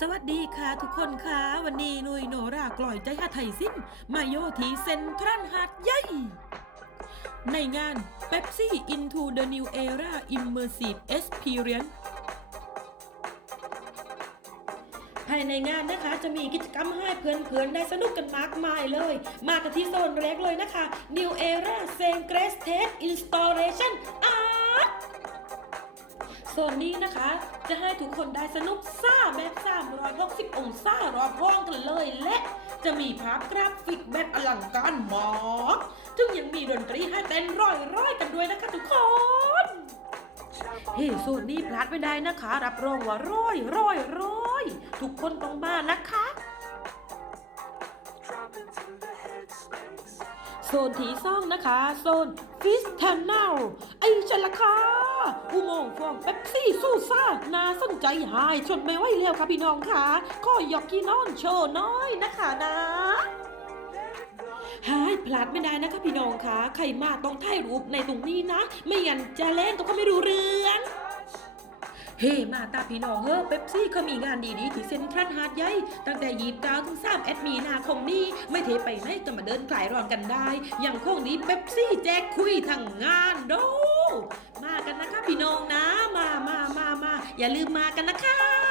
สวัสดีค่ะทุกคนค่ะวันนี้นุยโนรากล่อยใจหาไทยสิ้นมาโยทีเซ็นทรัลหาดใหญ่ในงาน Pepsi Into the New Era Immersive Experience ภายในงานนะคะจะมีกิจกรรมให้เพื่อนๆ ได้สนุกกันมากมายเลย มากันที่โซนแรกเลยนะคะ New Era s a n g r a c e Taste Installation Art โซนนี้นะคะ จะให้ทุกคนได้สนุกซ่าแบบ 360 องศารอบห้องกันเลย และจะมีภาพกราฟิกแบบอลังการมากซึ่งยังมีดนตรีให้เต้นร่อยๆกันด้วยนะคะทุกคนเฮ้โซนนี้พลาดไม่ได้นะคะ รับรองว่าร้อยร้อยร้อยทุกคนต้องมานะคะโซนที่ซ่องนะคะ โซนฟิสแทนแนลไอฉันละค่ะ อุโมงค์ฟองเป๊ปซี่สู้ซ่าน่าสนใจหายชนไม่ไหวแล้วค่ะพี่น้องค่ะก็ยอกกี้นอนโชว์น้อยนะคะนะหายพลาดไม่ได้นะคะพี่น้องค่ะใครมาต้องถ่ายรูปในตรงนี้นะ ไม่งั้นจะเล่นก็ไม่รู้เรื่องเฮ้มาตาพี่น้องเฮ้อเป๊ปซี่เขามีงานดีๆที่เซ็นทรัลหาดใหญ่ตั้งแต่ยีบเก้าถึงสามแอดมีนาคมนี้ ไม่เทไปไหนก็มาเดินคลายร้อนกันได้ อย่างคงนี้เป๊ปซี่แจกคุยทั้งงานโดมา พี่น้องนะมามามามาอย่าลืมมากันนะคะ